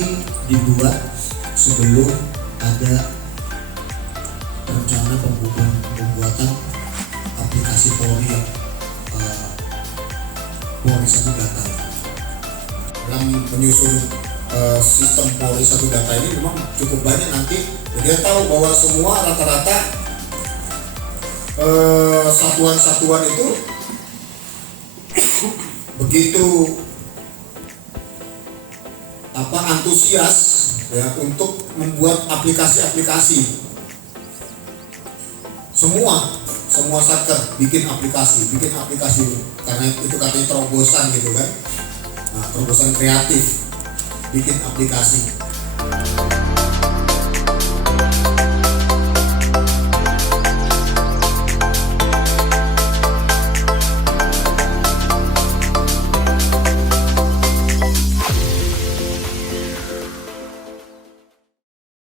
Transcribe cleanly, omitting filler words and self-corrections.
ini dibuat sebelum ada rencana pembuatan aplikasi Polri yang Polri 1 Data. Dalam menyusun sistem Polri 1 Data ini memang cukup banyak, nanti dia tahu bahwa semua rata-rata satuan-satuan itu begitu antusias ya untuk membuat aplikasi-aplikasi. Semua satker bikin aplikasi karena itu katanya terobosan gitu kan. Nah, terobosan kreatif bikin aplikasi.